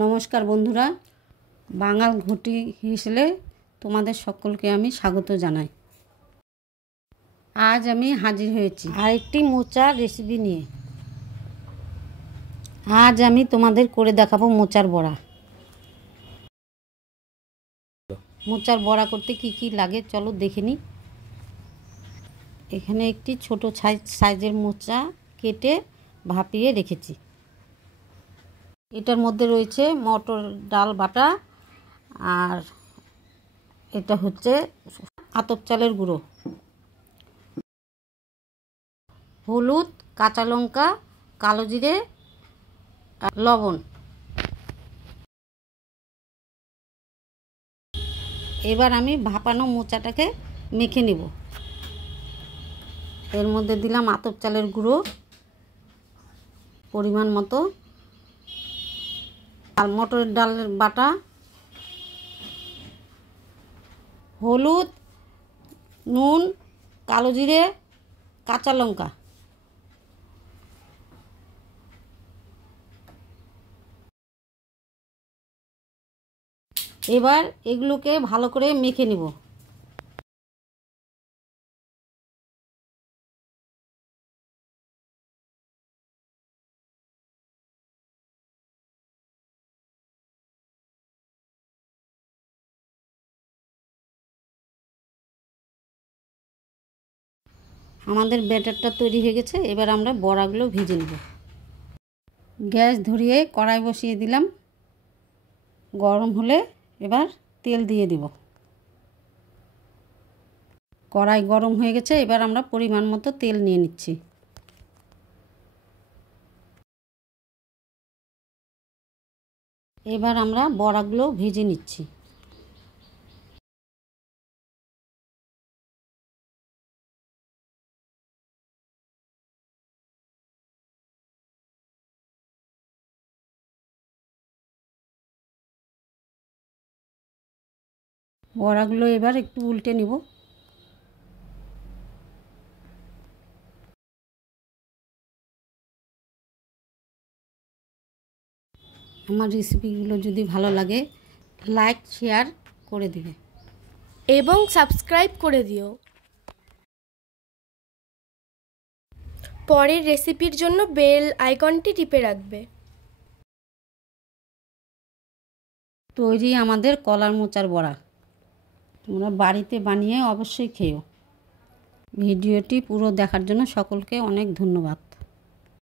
নমস্কার বন্ধুরা, বাঙাল ঘটি হিসেবে তোমাদের সকলকে আমি স্বাগত জানাই। আজ আমি হাজির হয়েছি আরেকটি মোচার রেসিপি নিয়ে। আজ আমি তোমাদের করে দেখাবো মোচার বড়া। মোচার বড়া করতে কি কি লাগে চলো দেখে নিই। এখানে একটি ছোট সাইজের মোচা কেটে ভাপিয়ে রেখেছি। এটার মধ্যে রয়েছে মটর ডাল বাটা, আর এটা হচ্ছে আতপ চালের গুঁড়ো, হলুদ, কাঁচা লঙ্কা, কালো জিরে, লবণ। এবার আমি ভাপানো মোচাটাকে মেখে নেব। এর মধ্যে দিলাম আতপ চালের গুঁড়ো পরিমাণ মতো, আর মটরের ডালের বাটা, হলুদ, নুন, কালো জিরে, কাঁচা লঙ্কা। এবার এগুলোকে ভালো করে মেখে নিব। আমাদের ব্যাটারটা তৈরি হয়ে গেছে। এবার আমরা বড়াগুলো ভেজে নেব। গ্যাস ধরিয়ে কড়াই বসিয়ে দিলাম। গরম হলে এবার তেল দিয়ে দিব। কড়াই গরম হয়ে গেছে। এবার আমরা পরিমাণ মতো তেল নিয়ে নিচ্ছি। এবার আমরা বড়াগুলো ভেজে নিচ্ছি। বড়াগুলো এবার একটু উল্টে নিব। আমার রেসিপিগুলো যদি ভালো লাগে লাইক শেয়ার করে দিবে এবং সাবস্ক্রাইব করে দিও। পরের রেসিপির জন্য বেল আইকনটি টিপে রাখবে। তৈরি আমাদের কলার মোচার বড়া। তোমরা বাড়িতে বানিয়ে অবশ্যই খেও। ভিডিওটি পুরো দেখার জন্য সকলকে অনেক ধন্যবাদ।